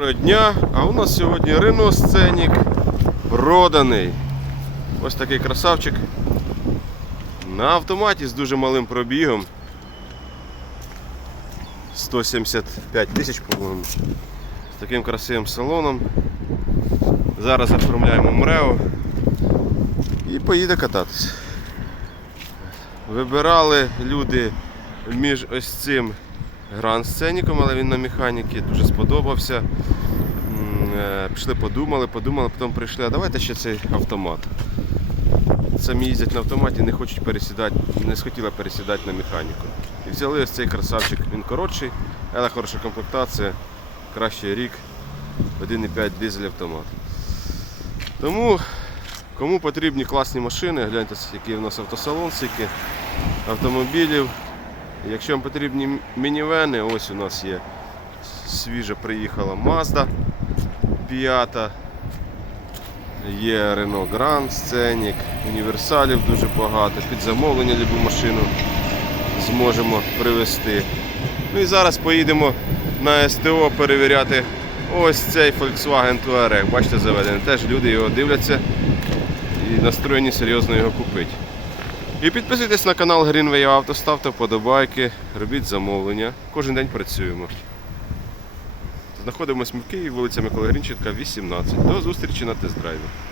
Доброго дня, а у нас сьогодні Renault Scenic проданий. Ось такий красавчик. На автоматі з дуже малим пробігом. 175 тисяч, по-моєму. З таким красивим салоном. Зараз оформляємо МРЕО і поїде кататися. Вибирали люди між ось цим гранд сценіком, але він на механіки дуже сподобався. Е, Пішли, подумали, подумали, потім прийшли, а давайте ще цей автомат. Самі їздять на автоматі, не хочуть пересідати, не схотіли пересідати на механіку. І взяли ось цей красавчик. Він коротший, але хороша комплектація, кращий рік, 1,5 дизель автомат. Тому кому потрібні класні машини, гляньте, який у нас автосалон, скільки автомобілів. Якщо вам потрібні мінівени, ось у нас є свіжа приїхала Mazda 5. Є Renault Grand Scenic, універсалів дуже багато. Під замовлення любу машину зможемо привезти. Ну і зараз поїдемо на СТО перевіряти ось цей Volkswagen Touareg. Бачите, заведений. Теж люди його дивляться і настроєні серйозно його купити. І підписуйтесь на канал Greenway Auto, ставте вподобайки, робіть замовлення. Кожен день працюємо. Знаходимося ми в Києві, вулиця Микола Грінченка, 18. До зустрічі на тест-драйві.